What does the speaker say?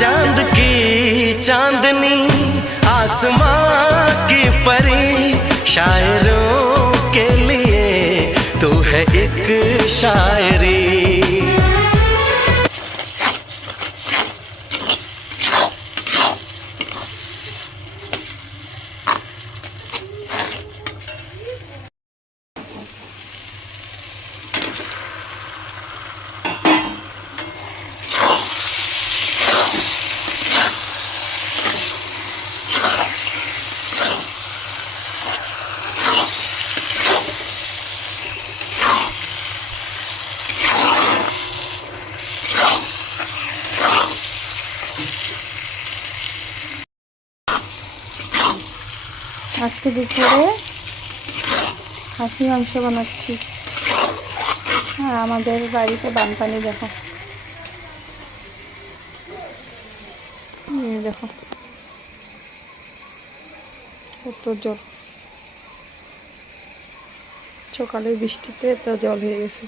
चांद की चांदनी आसमां की परी शायरों के लिए तू है एक शायरी। আজকে দুপুরে খাসি মাংস বানাচ্ছি। আর আমাদের বাড়িতে বানপানি দেখো, দেখো কত জল, সকালে বৃষ্টিতে এত জল হয়ে গেছে।